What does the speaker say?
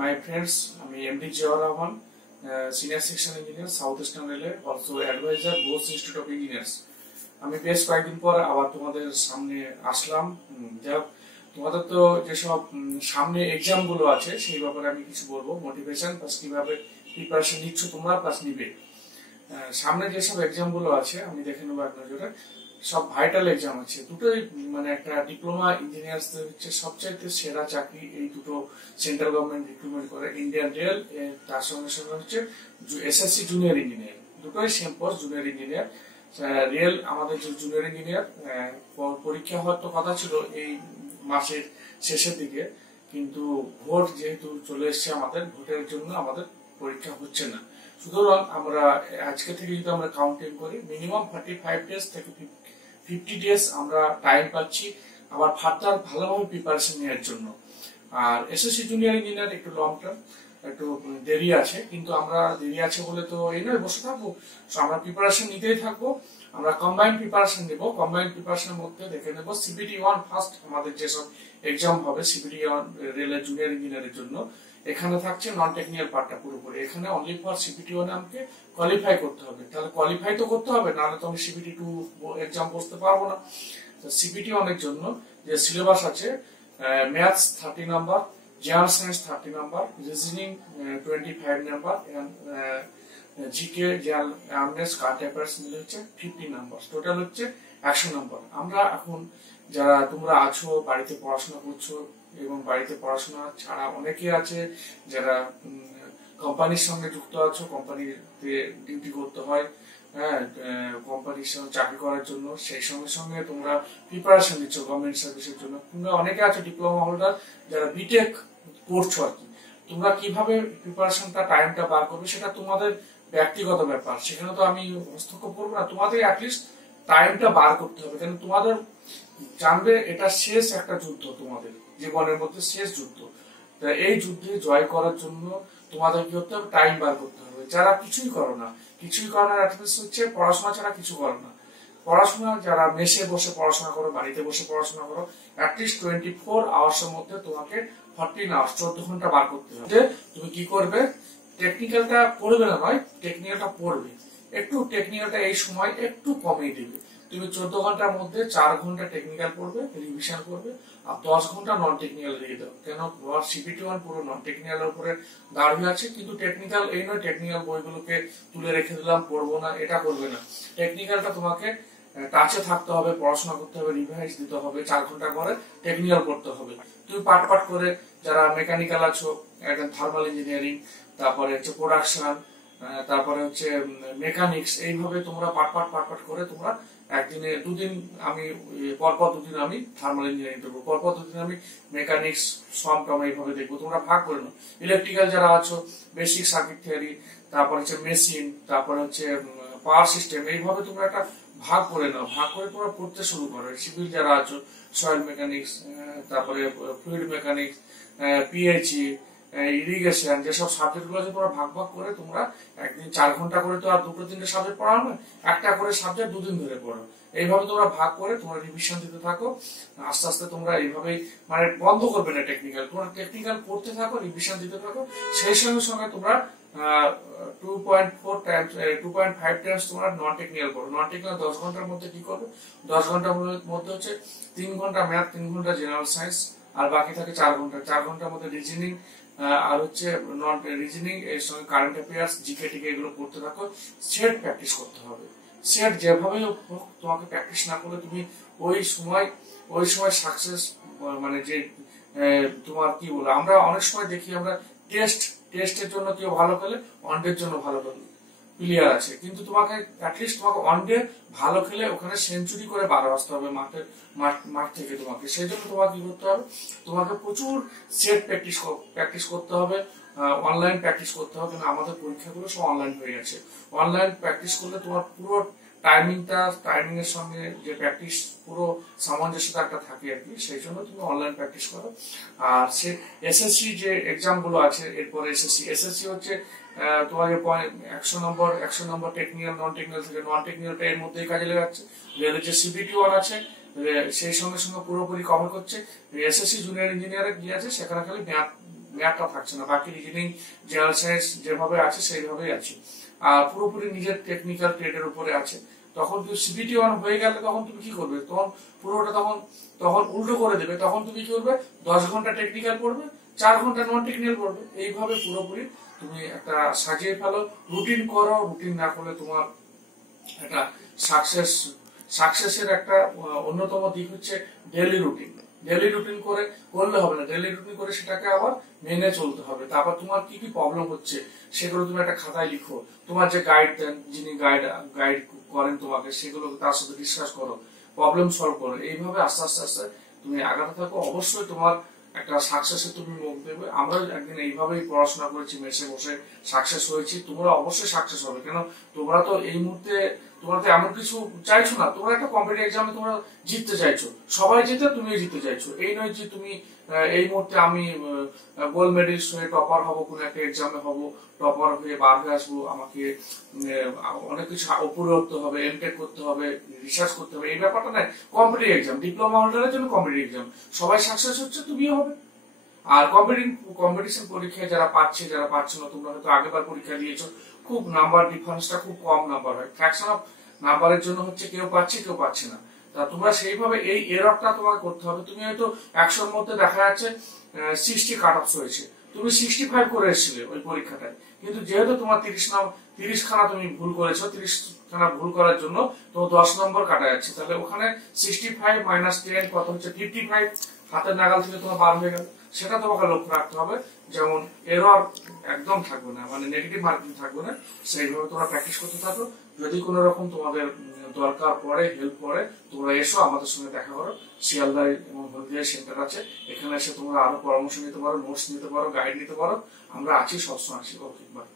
my friends. আমি MD Ziaur Rahman, senior section engineer, South Eastern রেলে, also advisor, Bose Institute of Engineers. আমি বেশ কয়েকদিন পর আবার তোমাদের সামনে আসলাম। তোমাদের তো যেসব সামনে এক্সাম গুলো আছে সেই ব্যাপারে আমি কিছু বলবো, মোটিভেশন প্লাস কিভাবে প্রিপারেশন নিচ্ছ তোমরা প্লাস নিবে। সামনে যেসব এক্সাম গুলো আছে আমি দেখে নেবো এক নজরে। সব ভাইটাল এক্সাম আছে দুটোই, মানে একটা ডিপ্লোমা ইঞ্জিনিয়ারদের হচ্ছে সবচাইতে সেরা চাকরি, এই দুটো সেন্ট্রাল গভর্নমেন্ট রিক্রুটমেন্ট করে, ইন্ডিয়ান রেল, তার সঙ্গে সঙ্গে হচ্ছে এসএসসি জুনিয়র ইঞ্জিনিয়ার, দুটোই same post junior engineer. Rail আমাদের যে জুনিয়র ইঞ্জিনিয়ার পরীক্ষা হওয়ার তো কথা ছিল এই মাসের শেষের দিকে, কিন্তু ভোট যেহেতু চলে এসছে আমাদের, ভোটের জন্য আমাদের পরীক্ষা হচ্ছে না। সুতরাং আমরা আজকে থেকে যদি আমরা কাউন্টিং করি, মিনিমাম 45 ডেজ থেকে 50 ডেজ আমরা টাইম পাচ্ছি আবার ফার্দার ভালোভাবে প্রিপারেশন নেওয়ার জন্য। আর এসএসসি জুনিয়র ইঞ্জিনিয়ার একটু লং টার্ম, একটু দেরি আছে, কিন্তু আমরা দেরি আছে বলে তো এই নয় বসে থাকবো, আমরা প্রিপারেশন নিতেই থাকবো। আমরা কম্বাইন্ড প্রিপারেশন নেবো। কম্বাইন্ড প্রিপারেশনের মধ্যে দেখে নেব সিবিটি 1 ফার্স্ট আমাদের যেসব এক্সাম হবে সিবিটি 1 রেলের জুনিয়র ইঞ্জিনিয়ারের জন্য। এখানে থাকছে নন টেকনিক্যাল পার্টটা পুরোপুরি, এখানে অনলি ফর সিবিটি 1 আমাকে কোয়ালিফাই করতে হবে। তাহলে কোয়ালিফাই তো করতে হবে, নাহলে তো আমি সিবিটি 2 এক্সাম বসতে পারবো না। সিবিটি 1 এর জন্য যে সিলেবাস আছে, maths 30 number, general science 30 number, reasoning 25 number, GK general awareness current affairs মিলে হচ্ছে 50 নাম্বার, টোটাল হচ্ছে 100 নাম্বার। আমরা এখন যারা তোমরা আছো বাড়িতে পড়াশোনা করছো, এবং বাড়িতে পড়াশোনা ছাড়া অনেকে আছে যারা কোম্পানির সঙ্গে যুক্ত আছো, কোম্পানিতে ডিউটি করতে হয়, হ্যাঁ, কোম্পানির সঙ্গে চাকরি করার জন্য, সেই সঙ্গে সঙ্গে তোমরা প্রিপারেশন নিচ্ছ গভর্নমেন্ট সার্ভিসের জন্য। তোমরা অনেকে আছে ডিপ্লোমা হোল্ডার যারা বিটেক পড়ছো আর কি। তোমরা কিভাবে প্রিপারেশনটা টাইমটা বার করবে সেটা তোমাদের ব্যক্তিগত ব্যাপার, সেখানে তো আমি হস্তক্ষেপ করবো না। তোমাদের অ্যাটলিস্ট টাইমটা বার করতে হবে, কারণ তোমাদের জানবে এটা শেষ একটা যুদ্ধ, তোমাদের জীবনের মধ্যে শেষ যুদ্ধ। এই যুদ্ধে জয় করার জন্য তোমাদের কি করতে হবে, টাইম বার করতে হবে। যারা কিছুই করো না, কিছুই করো না অ্যাটলিস্ট হচ্ছে পড়াশোনা ছাড়া কিছু করো না, পড়াশোনা যারা মেসে বসে পড়াশোনা করো, বাড়িতে বসে পড়াশোনা করো, অ্যাটলিস্ট 24 আওয়ার্সের মধ্যে তোমাকে 14 আওয়ার্স 14 ঘন্টা বার করতে হবে। তুমি কি করবে, টেকনিক্যালটা পড়বে না নয়, টেকনিক্যালটা পড়বে, একটু টেকনিক্যালটা এই সময় একটু কমিয়ে দিবে। তুমি 14 ঘন্টার মধ্যে 4 ঘন্টা টেকনিক্যাল পড়বে, রিভিশন করবে, আর 10 ঘন্টা নন টেকনিক্যাল দিয়ে দাও। কেন, সিপিটি 1 পুরো নন টেকনিক্যালের উপরে দাঁড়িয়ে আছে, কিন্তু টেকনিক্যাল এই নয় টেকনিক্যাল বইগুলোকে তুলে রেখে দিলাম পড়বো না, এটা করবে না। টেকনিক্যালটা তোমাকে টাচে থাকতে হবে, পড়াশোনা করতে হবে, রিভাইজ দিতে হবে, 4 ঘন্টা করে টেকনিক্যাল পড়তে হবে। তুমি পাট পাট করে যারা মেকানিক্যাল আছো, একদম থার্মাল ইঞ্জিনিয়ারিং, তারপরে হচ্ছে প্রোডাকশন, তারপরে হচ্ছে মেকানিক্স, এইভাবে তোমরা পাট পাট করে তোমরা একদিনে দুদিন, আমি পরপর দুদিন আমি থার্মাল ইঞ্জিনিয়ারিং দেখবো, পরপর দুদিন আমি মেকানিক্স সমটম এইভাবে দেখবো। তোমরা ভাগ করে নাও। ইলেকট্রিক্যাল যারা আছো বেসিক সার্কিট থিওরি, তারপরে হচ্ছে মেশিন, তারপরে হচ্ছে পাওয়ার সিস্টেম, এইভাবে তোমরা একটা ভাগ করে নাও। ভাগ করে তোমরা পড়তে শুরু করো। সিভিল যারা আছো সয়েল মেকানিক্স, তারপরে ফ্লুইড মেকানিক্স, পিএইচই, ইরিগেশন, যেসব সাবজেক্ট গুলো আছে তোমরা ভাগ ভাগ করে তোমরা একদিন 4 ঘন্টা করে তো আর 2-3টে সাবজেক্ট পড়ানো না, একটা করে সাবজেক্ট 2 দিন ধরে পড়ো। এইভাবে তোমরা ভাগ করে তোমরা রিভিশন দিতে থাকো। আস্তে আস্তে তোমরা এইভাবেই, মানে বন্ধ করবে না টেকনিক্যাল, তোমরা টেকনিক্যাল পড়তে থাকো, রিভিশন দিতে থাকো। সেই সঙ্গে সঙ্গে তোমরা 2.5 টাইমস তোমরা নন টেকনিক্যাল করো। নন টেকনিক্যাল 10 ঘন্টার মধ্যে কি করবে, 10 ঘন্টার মধ্যে হচ্ছে 3 ঘন্টা ম্যাথ, 3 ঘন্টা জেনারেল সায়েন্স, আর বাকি থাকে 4 ঘন্টা। 4 ঘন্টার মধ্যে রিজনিং, আর হচ্ছে নন রিজনিং এর সঙ্গে কারেন্ট অ্যাফেয়ার্স, জিকে টিকে এগুলো পড়তে থাকো। সেট প্র্যাকটিস করতে হবে। সেট যেভাবে হোক তোমাকে প্র্যাকটিস না করলে তুমি ওই সময় সাকসেস, মানে যে তোমার কি বলো, আমরা অনেক সময় দেখি আমরা টেস্টের জন্য কেউ ভালো খেলে, ওয়ানডের জন্য ভালো প্লেয়ার আছে, কিন্তু তোমাকে অ্যাটলিস্ট তোমাকে ওয়ানডে ভালো খেলে ওখানে সেঞ্চুরি করে বার আসতে হবে মাঠ থেকে তোমাকে। সেই জন্য তোমাকে কি করতে হবে, তোমাকে প্রচুর সেট প্র্যাকটিস করতে হবে, অনলাইন প্র্যাকটিস করতে হবে। কারণ আমাদের পরীক্ষাগুলো সব অনলাইন হয়ে গেছে। অনলাইন প্র্যাকটিস করলে তোমার পুরো টাইমিং এর সঙ্গে যে প্র্যাকটিস পুরো সামঞ্জস্যতা একটা থাকে আর কি, সেই জন্য তুমি অনলাইন প্র্যাকটিস করো। আর সে এসএসসি যে এক্সাম গুলো আছে, এরপরে এসএসসি হচ্ছে তোমাকে 100 নম্বর টেকনিক্যাল, নন টেকনিক্যাল থেকে, নন টেকনিক্যালটা এর মধ্যেই কাজে লাগাচ্ছে। রেলের যে সিপিটি 1 আছে সেই সঙ্গে সঙ্গে পুরোপুরি কভার করছে। এসএসসি জুনিয়র ইঞ্জিনিয়ারে কি আছে, সেখানে খালি ম্যাথটা থাকছে না, বাকি রিজনিং জেনারেল সায়েন্স যেভাবে আছে সেইভাবেই আছে, আর পুরোপুরি নিজের টেকনিক্যাল ট্রেডের উপরে আছে। তখন তুমি সিবিটি 1 হয়ে গেলে তখন তুমি কি করবে, তখন পুরোটা তখন তখন উল্টো করে দেবে, তখন তুমি কি করবে 10 ঘন্টা টেকনিক্যাল পড়বে, 4 ঘন্টা নন টেকনিক্যাল পড়বে, এইভাবে পুরোপুরি তুমি একটা সাজিয়ে ফেলো, রুটিন করো। রুটিন না করলে তোমার একটা সাকসেসের একটা অন্যতম দিক হচ্ছে ডেইলি রুটিন। ডেইলি রুটিন করলে হবে না, ডেইলি রুটিন করে সেটাকে আবার মেনে চলতে হবে। তারপর তোমার কি কি প্রবলেম হচ্ছে সেগুলো তুমি একটা খাতায় লিখো, তোমার যে গাইড দেন, যিনি গাইড করেন তোমাকে, সেগুলো তার সাথে ডিসকাস করো, প্রবলেম সলভ করো। এইভাবে আস্তে আস্তে আস্তে তুমি আগাতে থাকো, অবশ্যই তোমার একটা সাকসেসে তুমি মুখ দেবে। আমরা একদিন এইভাবেই পড়াশোনা করেছি, মেসে বসে সাকসেস হয়েছি, তোমরা অবশ্যই সাকসেস হবে। কেন তোমরা তো এই মুহূর্তে তোমরা তো এমন কিছু চাইছো না, তোমরা একটা কম্পিটিটিভ এক্সামে তোমরা জিততে চাইছো, সবাই জিতে তুমিও জিততে চাইছো। এই নয় যে তুমি এই মুহূর্তে আমি গোল্ড মেডেলিস্ট হয়ে টপার হব, কোন একটা এক্সামে হব, টপার হয়ে বার হয়ে আসবো, আমাকে অনেক কিছু উপরে উঠতে হবে, এমটেক করতে হবে, রিসার্চ করতে হবে, এই ব্যাপারটা নয়। কম্পিটিটিভ এক্সাম, ডিপ্লোমা হোল্ডারের জন্য কম্পিটিটিভ এক্সাম, সবাই সাকসেস হচ্ছে, তুমিও হবে। আর কম্পিটিশন পরীক্ষায় যারা পাচ্ছে, যারা পাচ্ছে না, তোমরা হয়তো আগেবার পরীক্ষা দিয়েছো, খুব নাম্বার ডিফারেন্সটা খুব কম নাম্বার হয়, ফ্র্যাকশন অফ নাম্বারের জন্য হচ্ছে কেউ পাচ্ছে কেউ পাচ্ছে না। তা তোমরা সেইভাবে এই এররটা তোমাকে করতে হবে। তুমি হয়তো 100-র মধ্যে দেখা যাচ্ছে 60 কাট অফ হয়েছে, তুমি 65 করে এসেছিলে ওই পরীক্ষাটায়, কিন্তু যেহেতু তোমার 30 খানা তুমি ভুল করেছো, 30 খানা ভুল করার জন্য তোমার 10 নম্বর কাটা যাচ্ছে, তাহলে ওখানে 65 মাইনাস 10 কত হচ্ছে 55, হাতের নাগাল থেকে তোমার বার হয়ে গেল। সেটা তোমাকে লক্ষ্য রাখতে হবে, যেমন এরর একদম থাকবে না, মানে নেগেটিভ মার্কিং থাকবে না। সেইভাবে তোমরা প্র্যাকটিস করতে থাকো। যদি কোনো রকম তোমাদের দরকার পড়ে, হেল্প পড়ে, তোমরা এসো, আমাদের সঙ্গে দেখা করো। শিয়ালদা এবং হলদিয়া সেন্টার আছে, এখানে এসে তোমরা আরো পরামর্শ নিতে পারো, নোটস নিতে পারো, গাইড নিতে পারো। আমরা আছি, সবসময় আছি। ওকে, বাই।